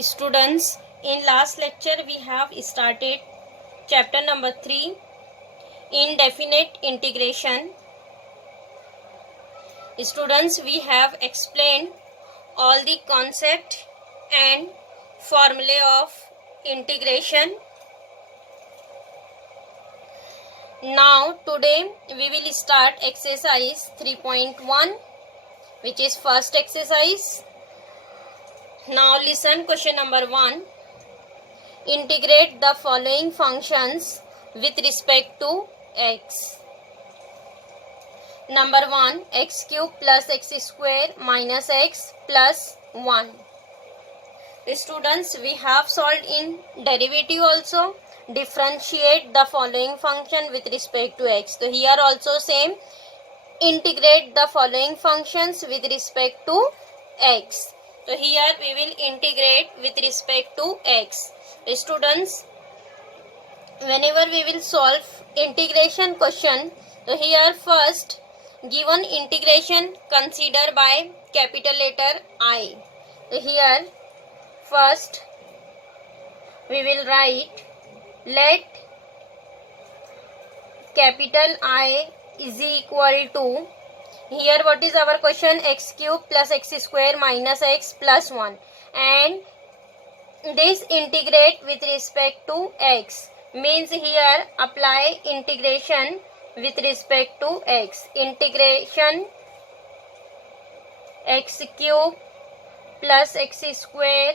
Students, in last lecture we have started chapter number 3, indefinite integration. Students, we have explained all the concept and formulae of integration. Now today we will start exercise 3.1, which is first exercise. Now listen, question number 1. Integrate the following functions with respect to x. Number 1, x cube plus x square minus x plus 1. Students, we have solved in derivative also. Differentiate the following function with respect to x. So here also same. Integrate the following functions with respect to x. So here we will integrate with respect to x. Students, whenever we will solve integration question, so here first given integration consider by capital letter I. So here first we will write let capital I is equal to, here what is our question, x cube plus x square minus x plus 1, and this integrate with respect to x means here apply integration with respect to x. Integration x cube plus x square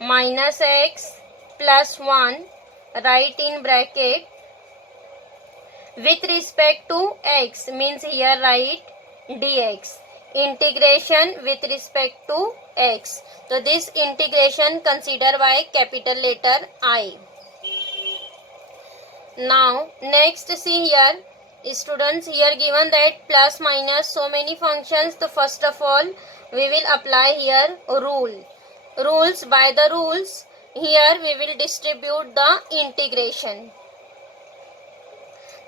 minus x plus 1, write in bracket, with respect to x means here write dx. Integration with respect to x. So this integration consider by capital letter I. Now next see here, students, here given that plus minus so many functions. So first of all we will apply here rules. By the rules here we will distribute the integration.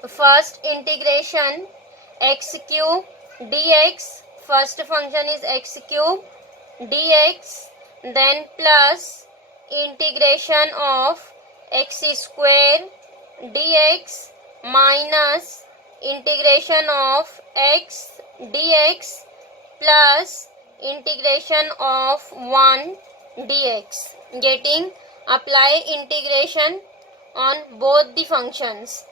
First integration x cube dx, first function is x cube dx, then plus integration of x square dx minus integration of x dx plus integration of 1 dx. Getting apply integration on both the functions.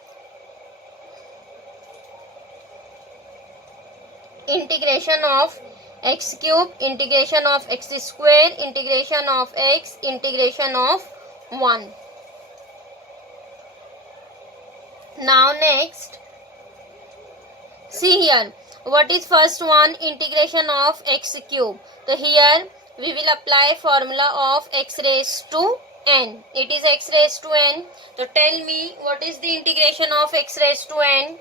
Integration of x cube, integration of x square, integration of x, integration of 1. Now next see here, what is first one, integration of x cube. So here we will apply formula of x raised to n. It is x raised to n. So tell me what is the integration of x raised to n.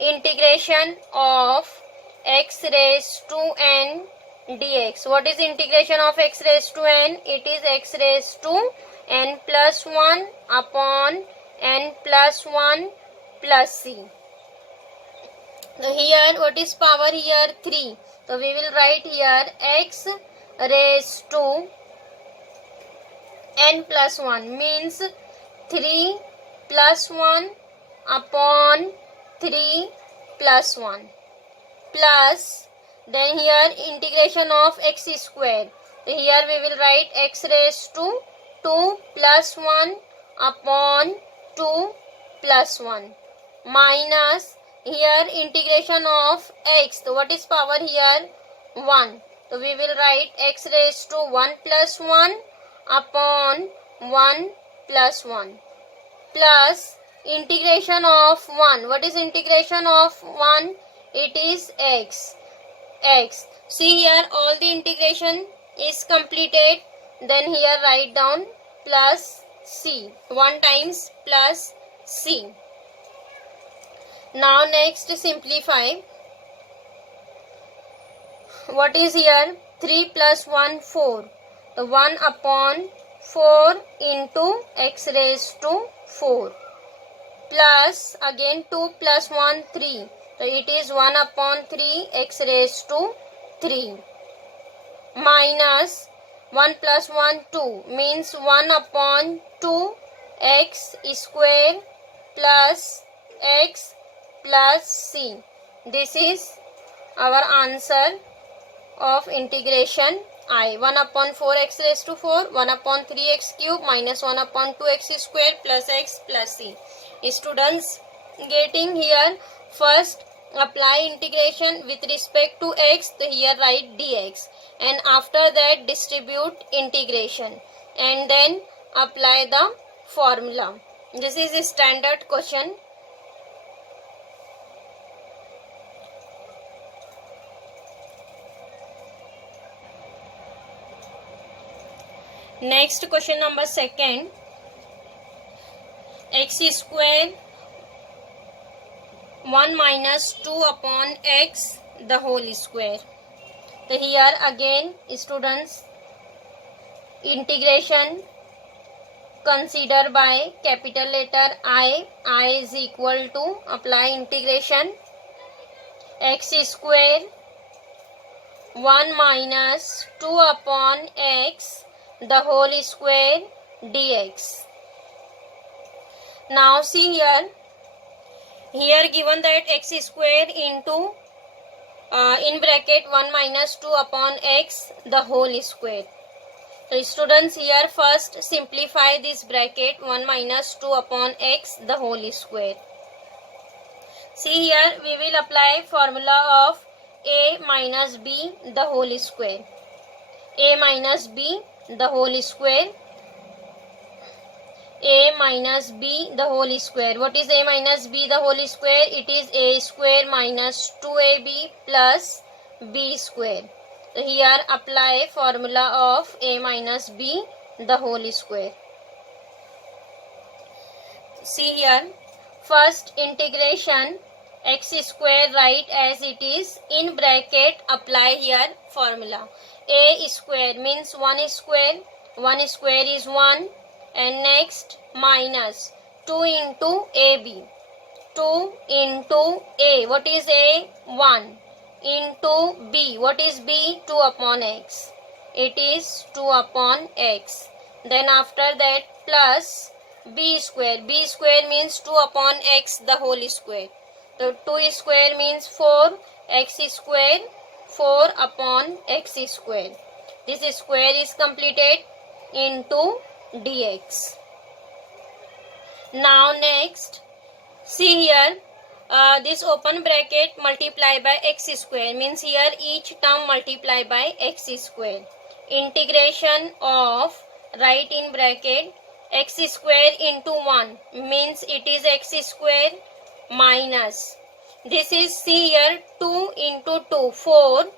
Integration of x raised to n dx. What is integration of x raised to n? It is x raised to n plus 1 upon n plus 1 plus c. So here what is power here? 3. So we will write here x raised to n plus 1 means 3 plus 1 upon 3 plus 1 plus, then here integration of x square. So here we will write x raised to 2 plus 1 upon 2 plus 1 minus here integration of x. So what is power here? 1. So we will write x raised to 1 plus 1 upon 1 plus 1 plus integration of 1. What is integration of 1? It is x. See here all the integration is completed. Then here write down plus c. 1 times plus c. Now next simplify. What is here? 3 plus 1 4. So 1 upon 4 into x raised to 4 plus again 2 plus 1 3. So it is 1 upon 3 x raised to 3 minus 1 plus 1 2 means 1 upon 2 x square plus x plus c. This is our answer of integration I. 1 upon 4x raised to 4, 1 upon 3x cube minus 1 upon 2x square plus x plus c. Students, getting here, first apply integration with respect to x, so here write dx, and after that distribute integration and then apply the formula. This is a standard question. Next question number second. X square 1 minus 2 upon x the whole square. So here again students, integration consider by capital letter I is equal to, apply integration, x square 1 minus 2 upon x the whole square dx. Now see here given that x square into in bracket 1 minus 2 upon x the whole square. So students, here first simplify this bracket 1 minus 2 upon x the whole square. See here we will apply formula of a minus b the whole square. A minus b the whole square. A minus b the whole square. What is a minus b the whole square? It is a square minus 2ab plus b square. So here apply formula of a minus b the whole square. See here, first integration x square write as it is, in bracket apply here formula. A square means 1 square, 1 square is 1, and next minus 2 into ab, 2 into a, what is a? 1, into b, what is b? 2 upon x, it is 2 upon x. Then after that plus b square means 2 upon x the whole square. So 2 square means 4, x square 4 upon x square. This square is completed into dx. Now next, see here, this open bracket multiply by x square means here each term multiply by x square. Integration of, write in bracket, x square into 1 means it is x square minus, this is, see here, 2 into 2, 4. So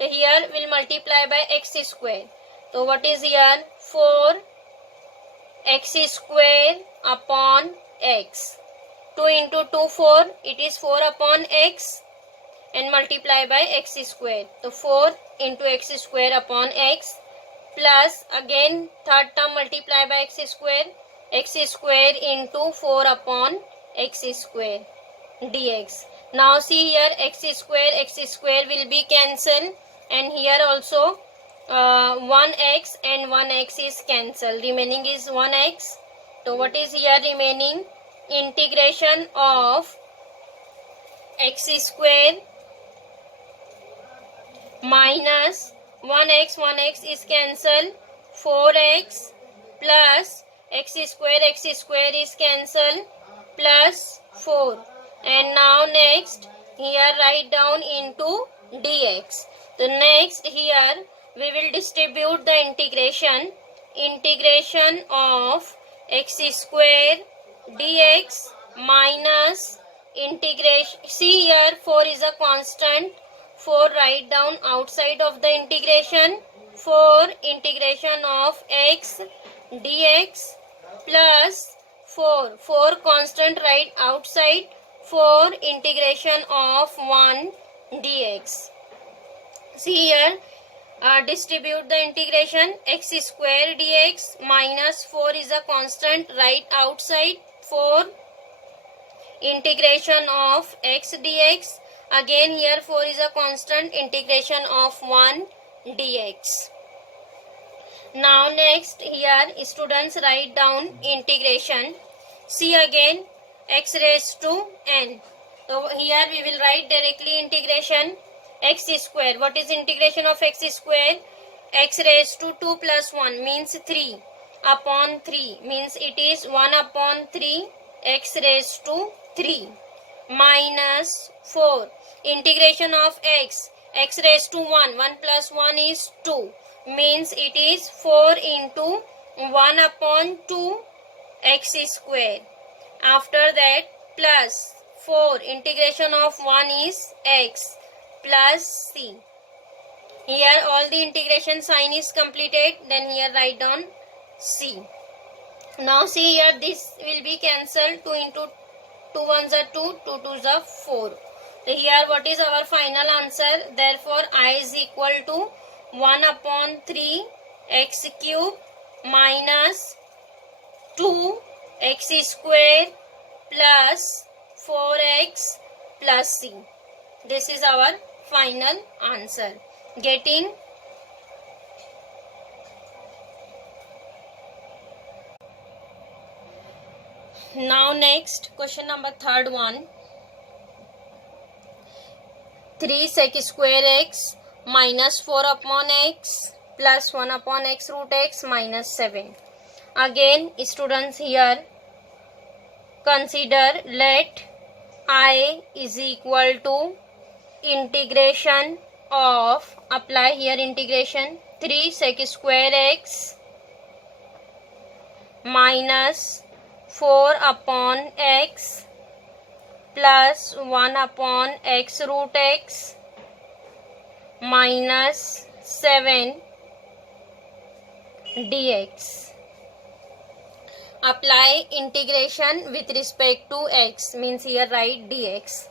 here will multiply by x square. So what is here? 4 x square upon x. 2 into 2, 4. It is 4 upon x and multiply by x square. So 4 into x square upon x plus again third term multiply by x square into 4 upon x square dx. Now see here x square will be cancelled, and here also 1x and 1x is cancelled, remaining is 1x. So what is here remaining? Integration of x square minus 1x is cancelled, 4x plus x square is cancelled, plus 4. And now next here write down into dx. So next here we will distribute the integration of x square dx minus integration. See here 4 is a constant, 4 write down outside of the integration, 4 integration of x dx plus 4 constant write outside, 4 integration of 1 dx. See here, distribute the integration, x square dx minus 4 is a constant, write outside, 4 integration of x dx. Again here 4 is a constant, integration of 1 dx. Now next here students write down integration. See again x raised to n. So here we will write directly integration x square. What is integration of x square? X raised to 2 plus 1 means 3 upon 3 means it is 1 upon 3 x raised to 3 minus 4. Integration of x raised to 1 plus 1 is 2 means it is 4 into 1 upon 2 x square. After that plus 4 integration of 1 is x plus c. Here all the integration sign is completed, then here write down c. Now see here this will be cancelled, 2 into 2 ones are 2, 2 twos are 4. So here what is our final answer? Therefore I is equal to 1 upon 3 x cube minus 2 x square plus 4x plus c. This is our final answer. Getting? Now next question number third one. 3 sec square x minus 4 upon x plus 1 upon x root x minus 7. Again students here consider, let I is equal to integration of, apply here integration, 3 sec square x minus 4 upon x plus 1 upon x root x minus 7 dx. Apply integration with respect to x means here write dx.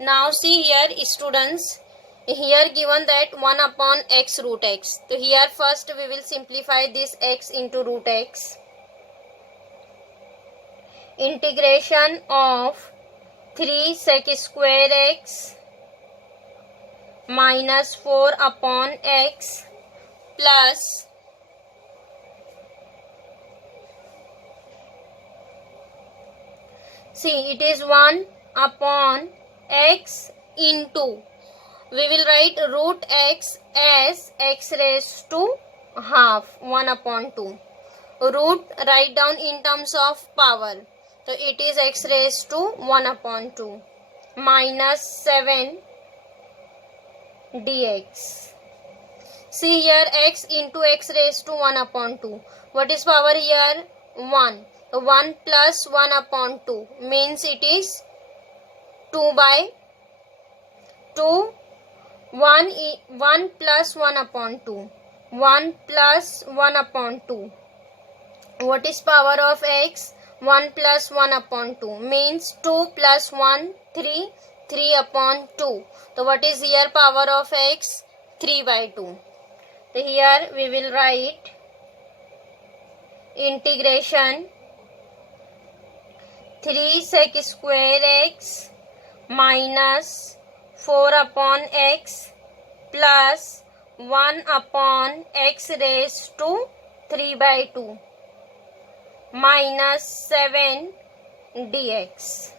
Now see here students, here given that 1 upon x root x. So here first we will simplify this x into root x. Integration of 3 sec square x minus 4 upon x plus see it is 1 upon x into, we will write root x as x raised to half, 1 upon 2. Root write down in terms of power. So it is x raised to 1 upon 2 minus 7 dx. See here x into x raised to 1 upon 2. What is power here? 1. 1 plus 1 upon 2 means it is 2 by 2. 1 plus 1 upon 2. 1 plus 1 upon 2. What is power of x? 1 plus 1 upon 2 means 2 plus 1, 3, 3 upon 2. So what is here power of x? 3 by 2. So here we will write integration 3 sec square x minus 4 upon x plus 1 upon x raised to 3 by 2 minus 7 dx.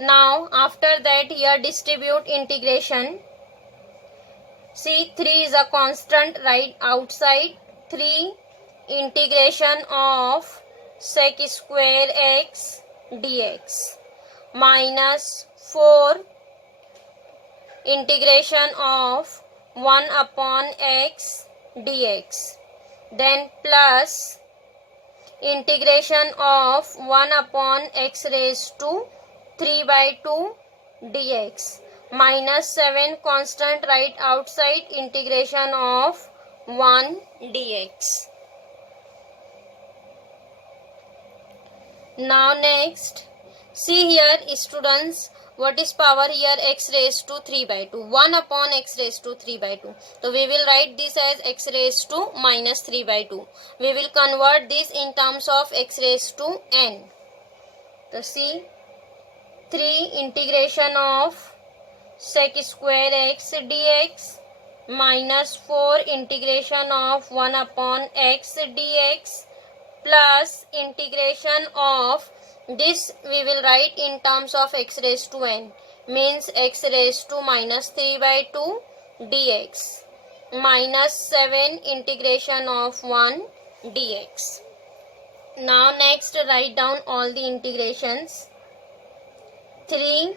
Now after that here distribute integration. See 3 is a constant, right outside. 3 integration of sec square x dx minus 4 integration of 1 upon x dx, then plus integration of 1 upon x raised to 3 by 2 dx minus 7 constant, right outside, integration of 1 dx. Now next, see here students, what is power here? X raised to 3 by 2. 1 upon x raised to 3 by 2. So we will write this as x raised to minus 3 by 2. We will convert this in terms of x raised to n. So see 3 integration of sec square x dx minus 4 integration of 1 upon x dx plus integration of this we will write in terms of x raised to n, means x raised to minus 3 by 2 dx minus 7 integration of 1 dx. Now next write down all the integrations. 3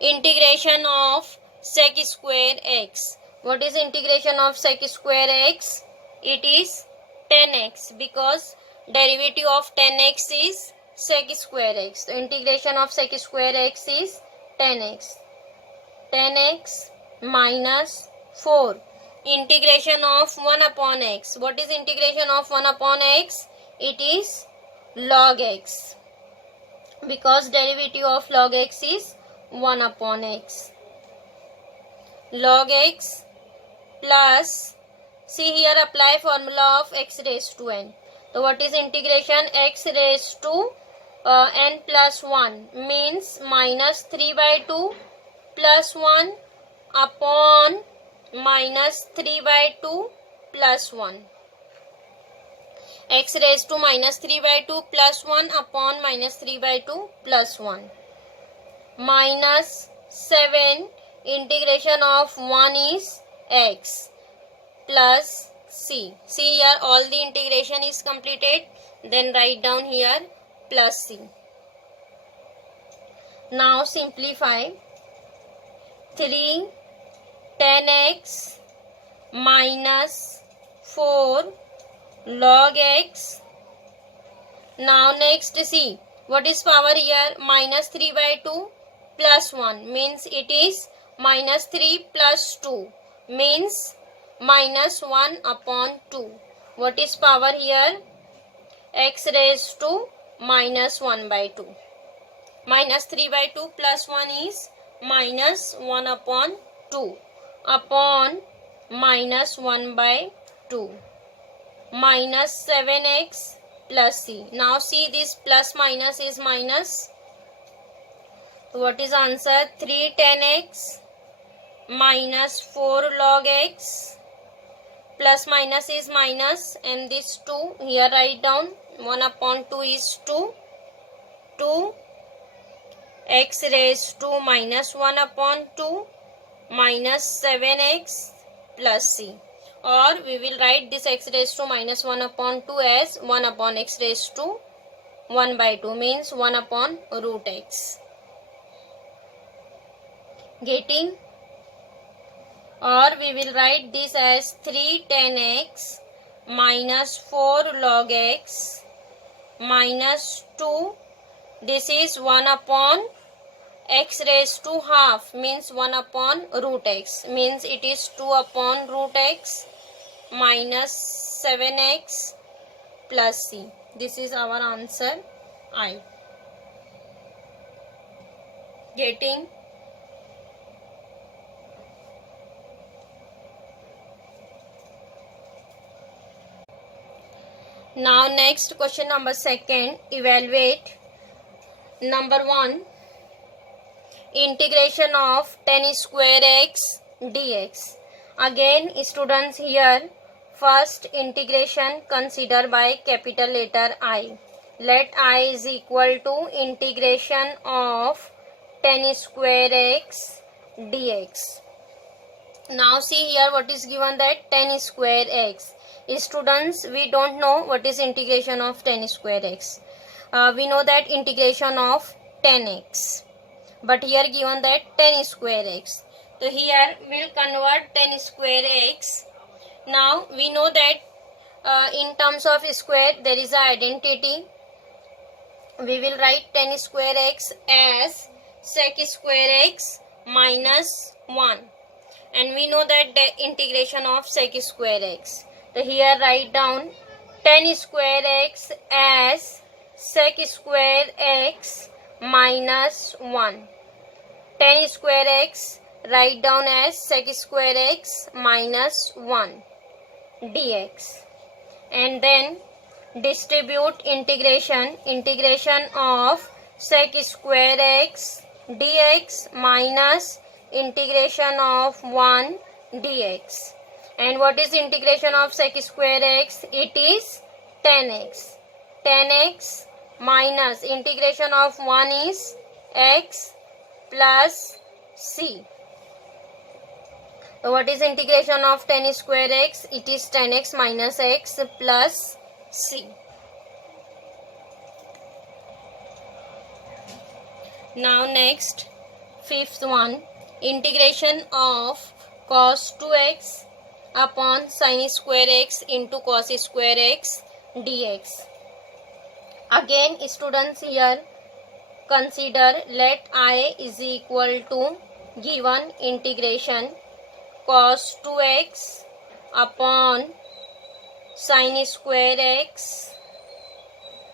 integration of sec square x. What is integration of sec square x? It is 10x because derivative of 10x is sec square x. So integration of sec square x is 10x. 10x minus 4. Integration of 1 upon x. What is integration of 1 upon x? It is log x because derivative of log x is 1 upon x. Log x plus, see here apply formula of x raised to n. So what is integration? X raised to n plus 1 means minus 3 by 2 plus 1 upon minus 3 by 2 plus 1. X raised to minus 3 by 2 plus 1 upon minus 3 by 2 plus 1. Minus 7 integration of 1 is x plus c. See here all the integration is completed. Then write down here plus c. Now simplify. 3 10x minus 4 log x. Now next see what is power here? Minus 3 by 2 plus 1 means it is minus 3 plus 2 means minus 1 upon 2. What is power here? X raised to minus 1 by 2. Minus 3 by 2 plus 1 is minus 1 upon 2 upon minus 1 by 2 minus 7x plus c. Now see this plus minus is minus. So what is answer? 3 10x minus 4 log x plus minus is minus and this 2 here write down 1 upon 2 is 2. 2 x raised to minus 1 upon 2 minus 7x plus c, or we will write this x raised to minus 1 upon 2 as 1 upon x raised to 1 by 2 means 1 upon root x. Getting? Or we will write this as 3 10x minus 4 log x minus 2. This is 1 upon x raised to half means 1 upon root x means it is 2 upon root x minus 7x plus c. This is our answer I. Getting? Now next question number 2. Evaluate. Number 1. Integration of tan square x dx. Again students here first integration consider by capital letter I. Let I is equal to integration of tan square x dx. Now see here what is given, that tan square x. Students, we don't know what is integration of tan square x. We know that integration of tan x, but here given that tan square x. So here we will convert tan square x. Now we know that in terms of square there is a identity. We will write tan square x as sec square x minus 1, and we know that the integration of sec square x. So here write down tan square x as sec square x minus 1. Tan square x write down as sec square x minus 1 dx, and then distribute integration of sec square x dx minus integration of 1 dx. And what is integration of sec square x? It is 10x. 10x minus integration of 1 is x plus c. So what is integration of 10 square x? It is 10x minus x plus c. Now next, fifth one, integration of cos 2x upon sin square x into cos square x dx. Again students, here consider, let I is equal to given integration cos 2x upon sin square x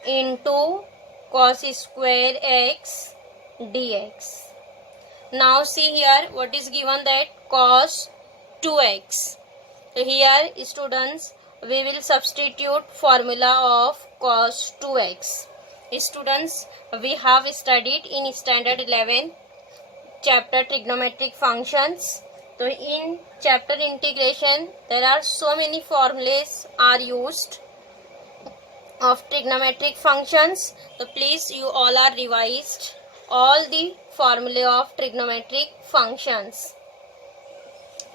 into cos square x dx. Now see here what is given, that cos 2x. So here students, we will substitute formula of cos 2x. Students, we have studied in standard 11 chapter trigonometric functions. So in chapter integration there are so many formulas are used of trigonometric functions. So please, you all are revised all the formula of trigonometric functions.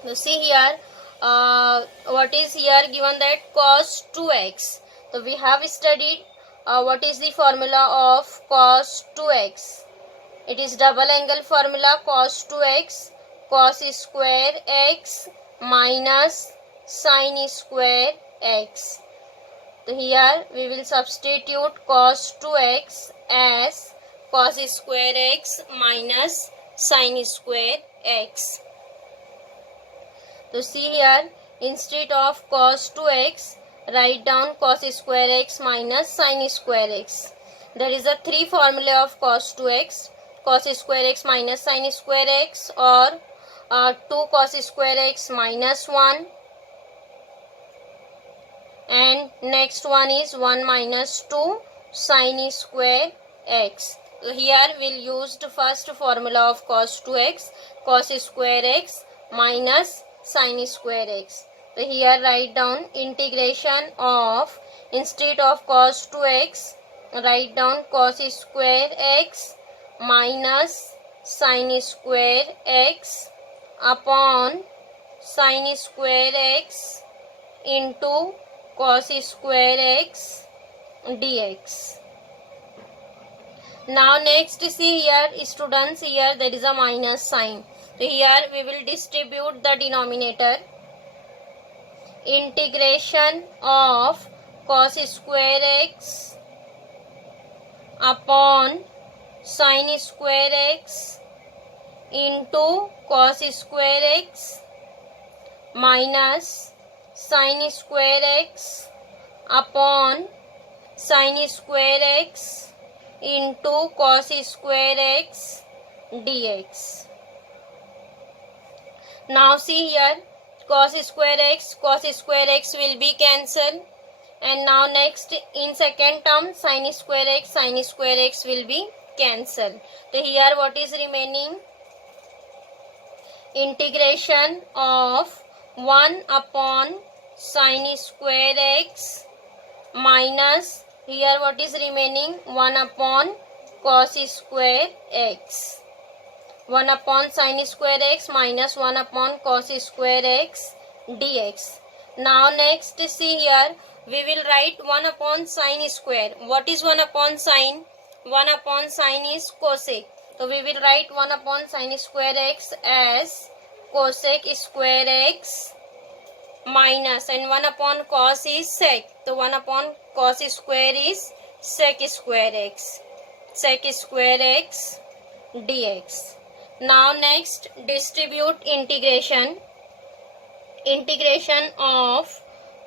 So see here, what is here given, that cos 2x. So we have studied what is the formula of cos 2x. It is double angle formula, cos 2x cos square x minus sin square x. So here we will substitute cos 2x as cos square x minus sin square x. So see here, instead of cos 2x, write down cos square x minus sin square x. There is a 3 formula of cos 2x, cos square x minus sin square x, or 2 cos square x minus 1, and next one is 1 minus 2 sin square x. So here we will use the first formula of cos 2x, cos square x minus sin square x. So here write down integration of, instead of cos 2x, write down cos square x minus sin square x upon sin square x into cos square x dx. Now next, see here students, here there is a minus sign. So here we will distribute the denominator. Integration of cos square x upon sin square x into cos square x minus sin square x upon sin square x into cos square x dx. Now see here, cos square x will be cancelled, and now next in second term sin square x will be cancelled. So here what is remaining? Integration of 1 upon sin square x minus, here what is remaining? 1 upon cos square x. 1 upon sin square x minus 1 upon cos square x dx. Now next see here, we will write 1 upon sin square. What is 1 upon sin? 1 upon sin is cosec. So we will write 1 upon sin square x as cosec square x minus, and 1 upon cos is sec. So 1 upon cos square is sec square x dx. Now next, distribute integration. Integration of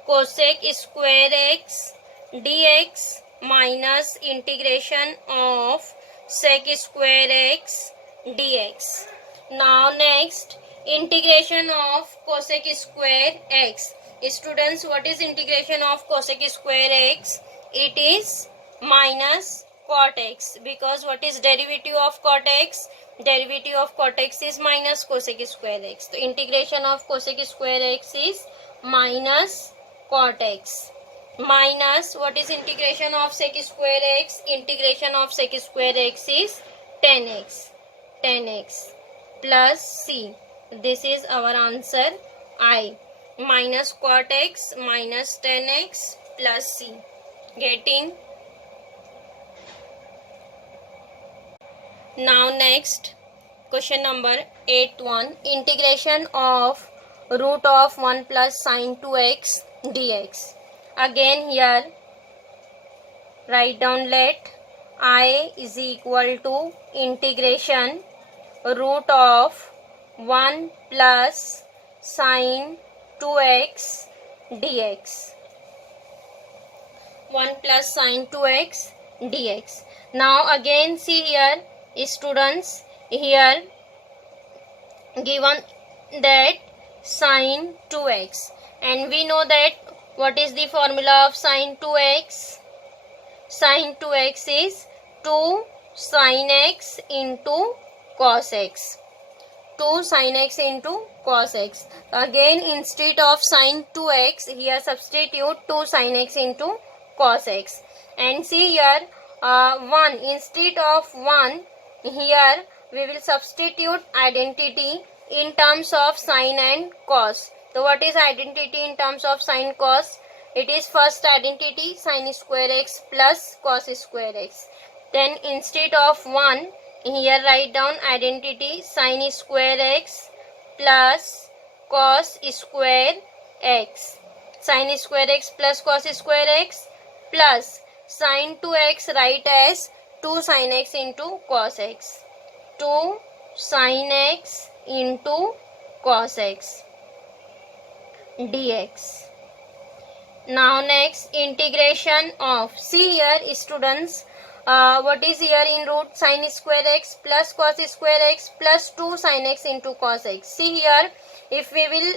cosec square x dx minus integration of sec square x dx. Now next, integration of cosec square x. Students, what is integration of cosec square x? It is minus cot x, because what is derivative of cot x? Derivative of cot x is minus cosec square x. So integration of cosec square x is minus cot x minus what is integration of sec square x? Integration of sec square x is 10x plus c. This is our answer I. Minus cot x minus 10x plus c. Getting? Now next question number 8.1. Integration of root of 1 plus sine 2x dx. Again here write down, let I is equal to integration root of 1 plus sine 2x dx. 1 plus sine 2x dx. Now again see here, students, here given that sine 2x, and we know that what is the formula of sine 2x? Sine 2x is 2 sin x into cos x. 2 sin x into cos x. Again instead of sine 2x, here substitute 2 sin x into cos x. And see here 1, instead of 1, here we will substitute identity in terms of sine and cos. So what is identity in terms of sine cos? It is first identity sine square x plus cos square x. Then instead of 1, here write down identity sine square x plus cos square x. Sine square x plus cos square x plus sine 2x write as 2 sin x into cos x. 2 sin x into cos x dx. Now next integration of, see here students, what is here in root? Sine square x plus cos square x plus 2 sin x into cos x. See here, if we will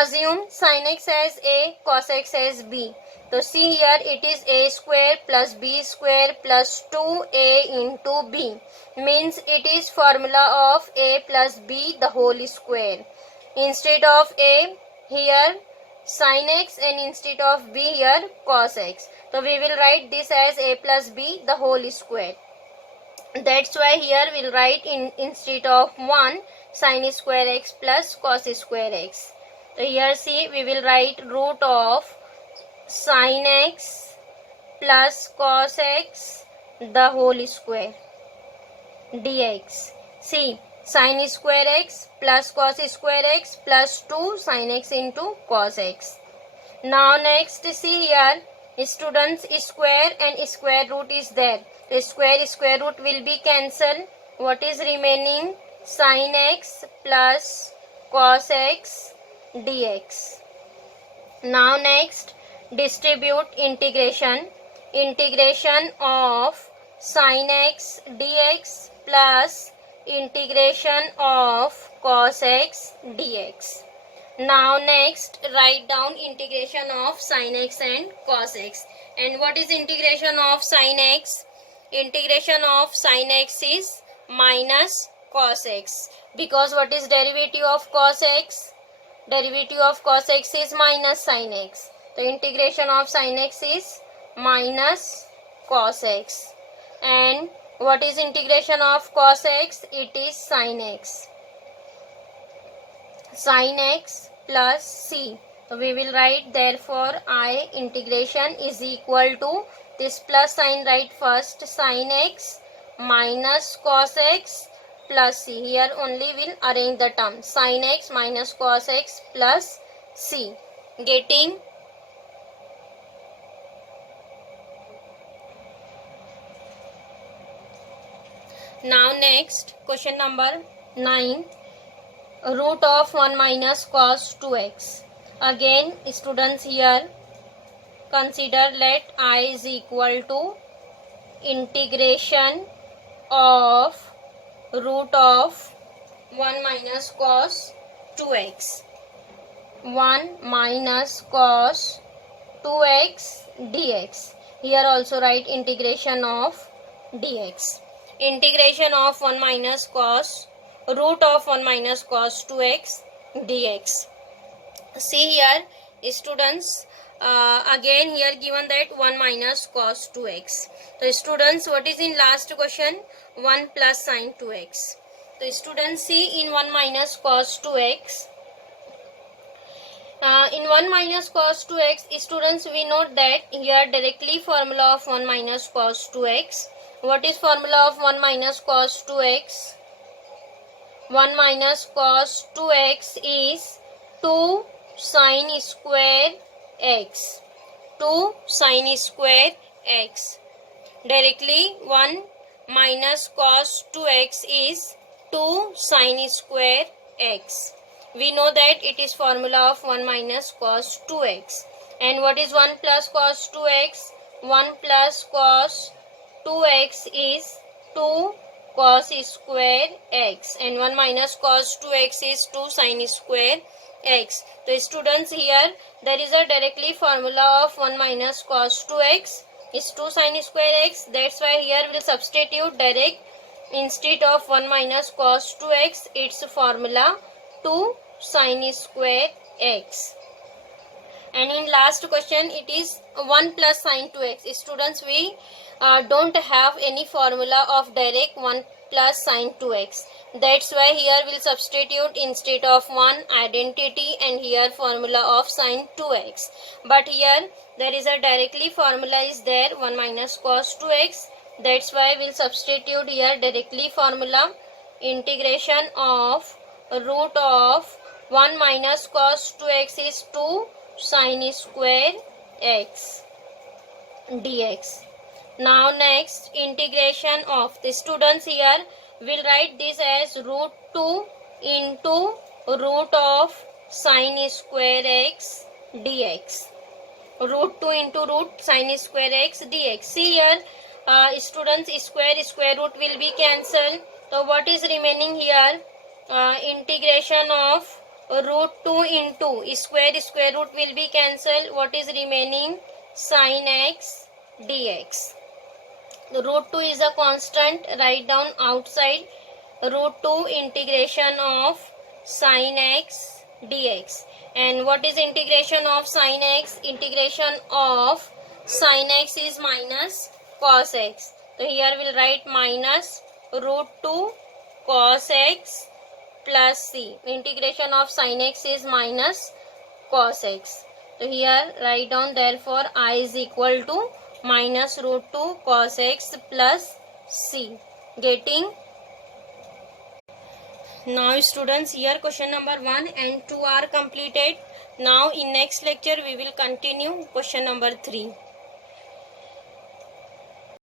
assume sin x as a, cos x as b. So see here, it is a square plus b square plus 2a into b. Means it is formula of a plus b the whole square. Instead of a, here sin x, and instead of b, here cos x. So we will write this as a plus b the whole square. That's why here we will write instead of 1 sin square x plus cos square x. So here see, we will write root of sin x plus cos x the whole square dx. See, sin square x plus cos square x plus 2 sin x into cos x. Now next see here, students, square and square root is there. The square root will be cancelled. What is remaining? Sin x plus cos x dx. Now next distribute integration. Integration of sin x dx plus integration of cos x dx. Now next write down integration of sin x and cos x. And what is integration of sin x? Integration of sin x is minus cos x, because what is derivative of cos x? Derivative of cos x is minus sin x. The integration of sin x is minus cos x. And what is integration of cos x? It is sin x. Sin x plus c. So we will write, therefore I integration is equal to this plus sign, write first sin x minus cos x plus c. Here only will arrange the term sin x minus cos x plus c. Getting? Now next question number 9. Root of 1 minus cos 2x. Again students, here consider, let I is equal to integration of root of 1 minus cos 2x. 1 minus cos 2x dx. Here also write integration of dx. Integration of 1 minus cos, root of 1 minus cos 2x dx. See here, Students, again here given that 1 minus cos 2x. So students, what is in last question? 1 plus sin 2x. So students, see in 1 minus cos 2x. In 1 minus cos 2x, students, we note that here directly formula of 1 minus cos 2x. What is formula of 1 minus cos 2x? 1 minus cos 2x is 2 sin square x. 2 sin square x. Directly 1 minus cos 2x is 2 sin square x. We know that it is formula of 1 minus cos 2x. And what is 1 plus cos 2x? 1 plus cos 2x is 2 cos square x, and 1 minus cos 2x is 2 sin square x. So students, here there is a directly formula of 1 minus cos 2x is 2 sin square x. That's why here we will substitute direct instead of 1 minus cos 2x, its formula 2 sin square x. And in last question it is 1 plus sin 2x. Students, we don't have any formula of direct 1 plus sin 2x. That's why here we'll substitute instead of 1 identity and here formula of sin 2x. But here there is a directly formula is there 1 minus cos 2x. That's why we'll substitute here directly formula integration of root of 1 minus cos 2x is 2 sin square x dx. Now next integration of the students, here will write this as root 2 into root of sin square x dx. Root 2 into root sin square x dx. See here students, square root will be cancelled. So what is remaining here? Integration of root 2 into square root will be cancelled. What is remaining? Sin x dx. The root 2 is a constant. Write down outside. Root 2 integration of sin x dx. And what is integration of sin x? Integration of sin x is minus cos x. So here we will write minus root 2 cos x plus c. Integration of sin x is minus cos x. So here write down, therefore I is equal to minus root 2 cos x plus c. Getting? Now students, here question number 1 and 2 are completed. Now in next lecture we will continue question number 3.